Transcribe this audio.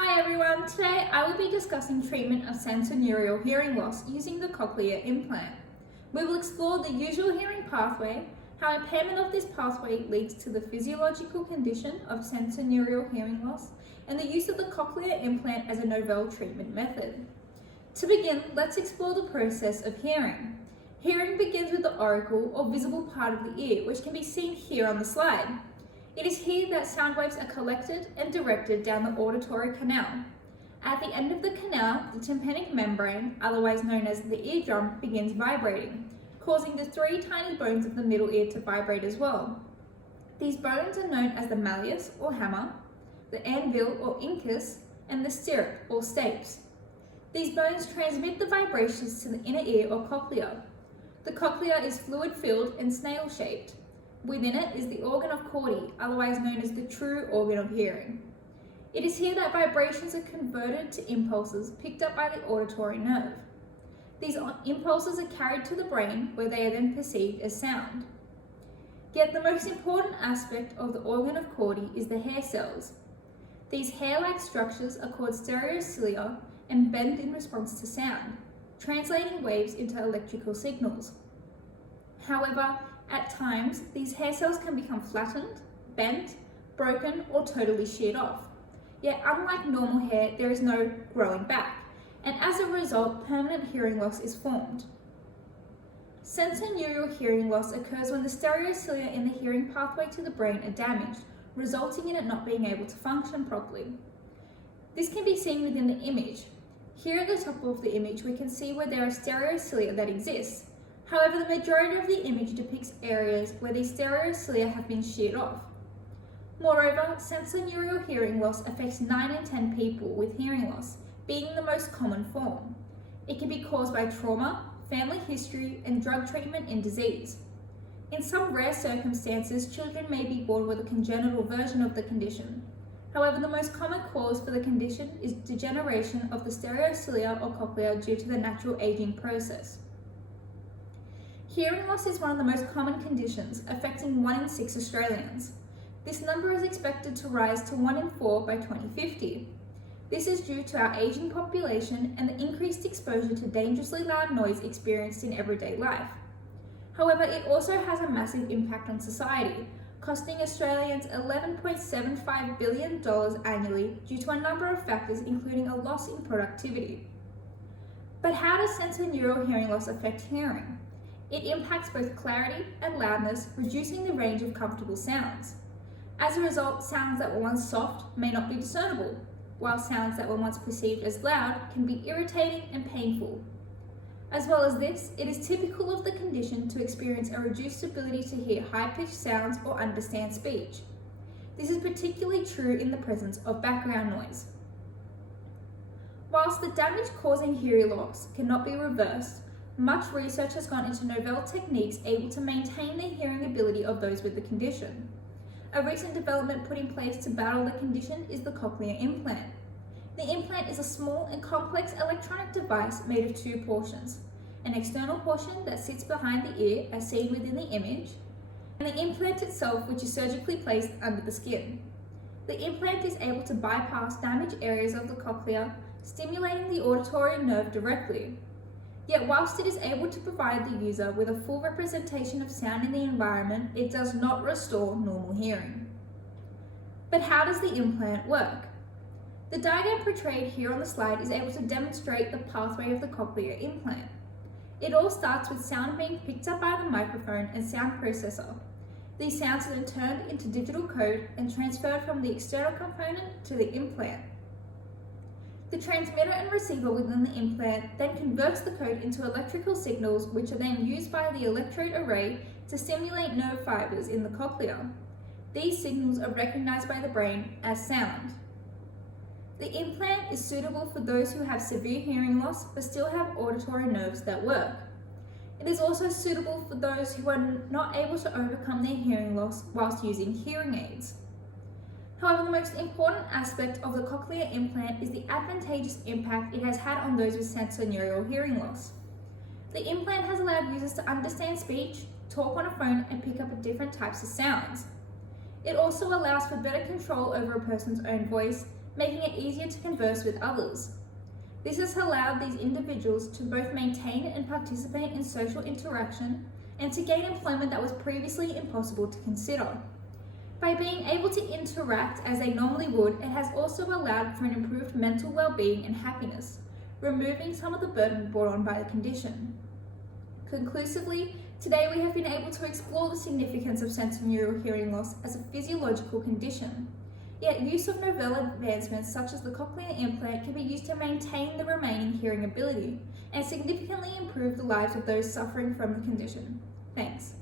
Hi everyone, today I will be discussing treatment of sensorineural hearing loss using the cochlear implant. We will explore the usual hearing pathway, how impairment of this pathway leads to the physiological condition of sensorineural hearing loss, and the use of the cochlear implant as a novel treatment method. To begin, let's explore the process of hearing. Hearing begins with the auricle or visible part of the ear, which can be seen here on the slide. It is here that sound waves are collected and directed down the auditory canal. At the end of the canal, the tympanic membrane, otherwise known as the eardrum, begins vibrating, causing the three tiny bones of the middle ear to vibrate as well. These bones are known as the malleus or hammer, the anvil or incus, and the stirrup or stapes. These bones transmit the vibrations to the inner ear or cochlea. The cochlea is fluid-filled and snail-shaped. Within it is the organ of Corti, otherwise known as the true organ of hearing. It is here that vibrations are converted to impulses picked up by the auditory nerve. These impulses are carried to the brain, where they are then perceived as sound. Yet the most important aspect of the organ of Corti is the hair cells. These hair-like structures are called stereocilia and bend in response to sound, translating waves into electrical signals. However, at times, these hair cells can become flattened, bent, broken, or totally sheared off. Yet, unlike normal hair, there is no growing back, and as a result, permanent hearing loss is formed. Sensorineural hearing loss occurs when the stereocilia in the hearing pathway to the brain are damaged, resulting in it not being able to function properly. This can be seen within the image. Here at the top of the image, we can see where there are stereocilia that exist. However, the majority of the image depicts areas where these stereocilia have been sheared off. Moreover, sensorineural hearing loss affects 9 in 10 people with hearing loss, being the most common form. It can be caused by trauma, family history, and drug treatment and disease. In some rare circumstances, children may be born with a congenital version of the condition. However, the most common cause for the condition is degeneration of the stereocilia or cochlea due to the natural aging process. Hearing loss is one of the most common conditions, affecting 1 in 6 Australians. This number is expected to rise to 1 in 4 by 2050. This is due to our aging population and the increased exposure to dangerously loud noise experienced in everyday life. However, it also has a massive impact on society, costing Australians $11.75 billion annually due to a number of factors, including a loss in productivity. But how does sensorineural hearing loss affect hearing? It impacts both clarity and loudness, reducing the range of comfortable sounds. As a result, sounds that were once soft may not be discernible, while sounds that were once perceived as loud can be irritating and painful. As well as this, it is typical of the condition to experience a reduced ability to hear high-pitched sounds or understand speech. This is particularly true in the presence of background noise. Whilst the damage causing hearing loss cannot be reversed, much research has gone into novel techniques able to maintain the hearing ability of those with the condition. A recent development put in place to battle the condition is the cochlear implant. The implant is a small and complex electronic device made of 2 portions, an external portion that sits behind the ear as seen within the image, and the implant itself, which is surgically placed under the skin. The implant is able to bypass damaged areas of the cochlea, stimulating the auditory nerve directly. Yet whilst it is able to provide the user with a full representation of sound in the environment, it does not restore normal hearing. But how does the implant work? The diagram portrayed here on the slide is able to demonstrate the pathway of the cochlear implant. It all starts with sound being picked up by the microphone and sound processor. These sounds are then turned into digital code and transferred from the external component to the implant. The transmitter and receiver within the implant then converts the code into electrical signals, which are then used by the electrode array to stimulate nerve fibers in the cochlea. These signals are recognized by the brain as sound. The implant is suitable for those who have severe hearing loss but still have auditory nerves that work. It is also suitable for those who are not able to overcome their hearing loss whilst using hearing aids. However, the most important aspect of the cochlear implant is the advantageous impact it has had on those with sensorineural hearing loss. The implant has allowed users to understand speech, talk on a phone, and pick up different types of sounds. It also allows for better control over a person's own voice, making it easier to converse with others. This has allowed these individuals to both maintain and participate in social interaction and to gain employment that was previously impossible to consider. By being able to interact as they normally would, it has also allowed for an improved mental well-being and happiness, removing some of the burden brought on by the condition. Conclusively, today we have been able to explore the significance of sensorineural hearing loss as a physiological condition. Yet use of novel advancements such as the cochlear implant can be used to maintain the remaining hearing ability and significantly improve the lives of those suffering from the condition. Thanks.